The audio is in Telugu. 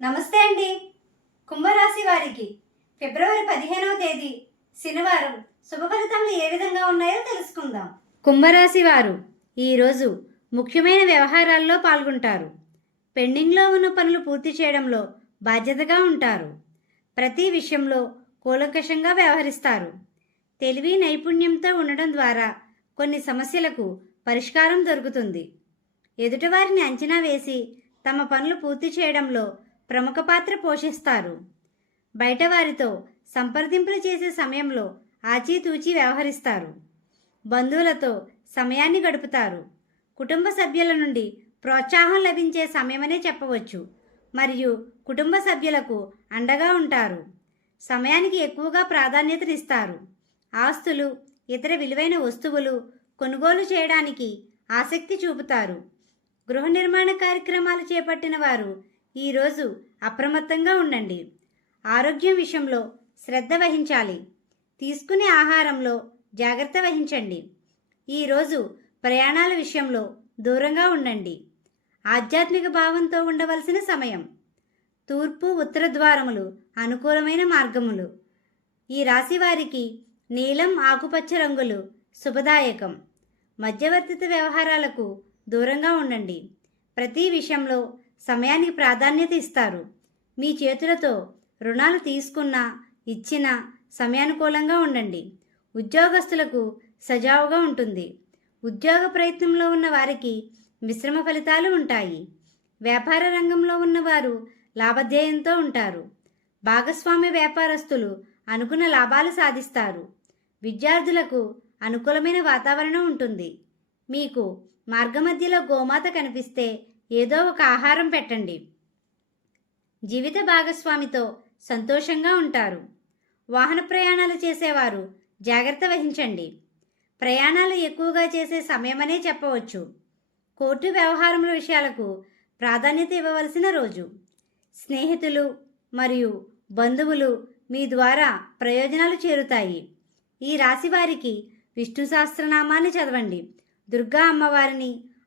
నమస్తే అండి. కుంభరాశి వారికి ఫిబ్రవరి పదిహేనవ తేదీ శనివారం శుభఫలితాలు ఏ విధంగా ఉన్నాయో తెలుసుకుందాం. కుంభరాశి వారు ఈరోజు ముఖ్యమైన వ్యవహారాల్లో పాల్గొంటారు. పెండింగ్లో ఉన్న పనులు పూర్తి చేయడంలో బాధ్యతగా ఉంటారు. ప్రతి విషయంలో కూలంకషంగా వ్యవహరిస్తారు. తెలివి నైపుణ్యంతో ఉండడం ద్వారా కొన్ని సమస్యలకు పరిష్కారం దొరుకుతుంది. ఎదుటివారిని అంచనా వేసి తమ పనులు పూర్తి చేయడంలో ప్రముఖ పాత్ర పోషిస్తారు. బయట వారితో సంప్రదింపులు చేసే సమయంలో ఆచితూచి వ్యవహరిస్తారు. బంధువులతో సమయాన్ని గడుపుతారు. కుటుంబ సభ్యుల నుండి ప్రోత్సాహం లభించే సమయమనే చెప్పవచ్చు. మరియు కుటుంబ సభ్యులకు అండగా ఉంటారు. సమయానికి ఎక్కువగా ప్రాధాన్యతనిస్తారు. ఆస్తులు ఇతర విలువైన వస్తువులు కొనుగోలు చేయడానికి ఆసక్తి చూపుతారు. గృహ నిర్మాణ కార్యక్రమాలు చేపట్టిన వారు ఈరోజు అప్రమత్తంగా ఉండండి. ఆరోగ్యం విషయంలో శ్రద్ధ వహించాలి. తీసుకునే ఆహారంలో జాగ్రత్త వహించండి. ఈరోజు ప్రయాణాల విషయంలో దూరంగా ఉండండి. ఆధ్యాత్మిక భావంతో ఉండవలసిన సమయం. తూర్పు ఉత్తర ద్వారములు అనుకూలమైన మార్గములు. ఈ రాశి వారికి నీలం ఆకుపచ్చ రంగులు శుభదాయకం. మధ్యవర్తిత వ్యవహారాలకు దూరంగా ఉండండి. ప్రతి విషయంలో సమయానికి ప్రాధాన్యత ఇస్తారు. మీ చేతులతో రుణాలు తీసుకున్నా ఇచ్చినా సమయానుకూలంగా ఉండండి. ఉద్యోగస్తులకు సజావుగా ఉంటుంది. ఉద్యోగ ప్రయత్నంలో ఉన్న వారికి మిశ్రమ ఫలితాలు ఉంటాయి. వ్యాపార రంగంలో ఉన్నవారు లాభధ్యేయంతో ఉంటారు. భాగస్వామ్య వ్యాపారస్తులు అనుకున్న లాభాలు సాధిస్తారు. విద్యార్థులకు అనుకూలమైన వాతావరణం ఉంటుంది. మీకు మార్గమధ్యలో గోమాత కనిపిస్తే ఏదో ఒక ఆహారం పెట్టండి. జీవిత భాగస్వామితో సంతోషంగా ఉంటారు. వాహన ప్రయాణాలు చేసేవారు. జాగ్రత్త వహించండి. ప్రయాణాలు ఎక్కువగా చేసే సమయమనే చెప్పవచ్చు. కోర్టు వ్యవహారముల విషయాలకు ప్రాధాన్యత ఇవ్వవలసిన రోజు. స్నేహితులు మరియు బంధువులు మీ ద్వారా ప్రయోజనాలు చేరుతాయి. ఈ రాశి వారికి విష్ణు సహస్రనామాన్ని చదవండి. దుర్గా అమ్మవారిని